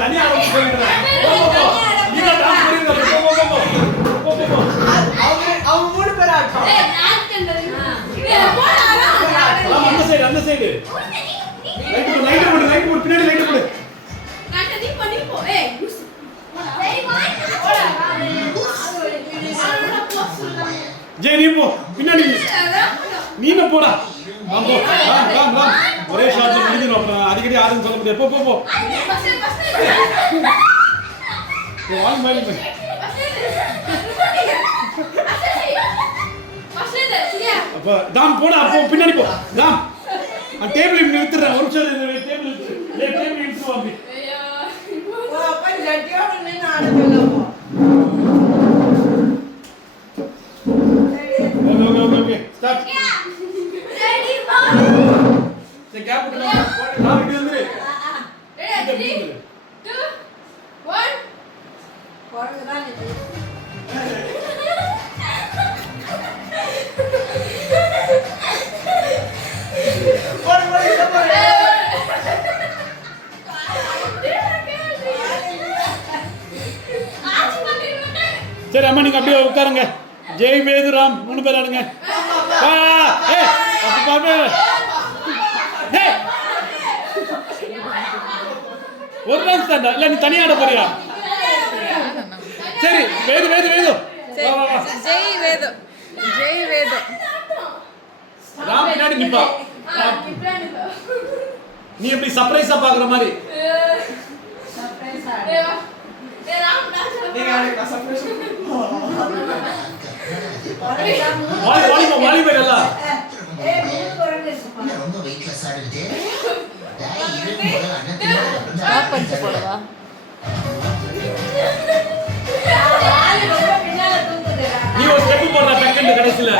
தனியா வந்து போயிடுறேன். நீங்க டான்ஸ் பண்ணுங்க. போ. அவங்க மூணு பேர் ஆட்டம். ஏய் நான் கண்டறேன். அந்த சைடு. லைட் போடு பின்னாடி லைட் போடு. காட்ட நீ போ. ஏய் ஜெய் நீ போ பின்னாடி நீன போடா ராம் ஒரே ஷாட்ல முடிஞ்சிரும் அப்புறம் அடிக்கடி யாரும் சொல்ல முடியாது போ வாங்க மேல போய் அப்ப தாம் போடா அப்போ பின்னாடி போ தாம் அந்த டேபிள் இப்படி நிறுத்துறேன் ஒரு நிமிஷம் டேபிள் நிறுத்து வாங்க ஐயோ ஓ அப்ப ஜட்டியோட நின்னு ஆடுறீங்க Okay. Start. Ready, mom. Say gap put na. Now it is ready. Ready? 3, 2, 1. போறதா இது. சரி அம்மா நீங்க அப்படியே உட்காருங்க. ஜெய் வேதுராம் மூணு பேர் ஆடுங்க. ஒரு டான்ஸ் தான்டா இல்ல நீ தனியா ஆட போறியா? சரி வேது ஜெய் வேது ராம் பின்னாடி நிப்பா. நீ எப்படி சர்ப்ரைஸா பாக்குற மாதிரி வாலிபர் எல்லாம் ரொம்ப வெயிட்லெஸ் ஆடுது பஞ்சு போடவா நீ ஒரு ஸ்டெப் போடுற செகண்ட் கடைசில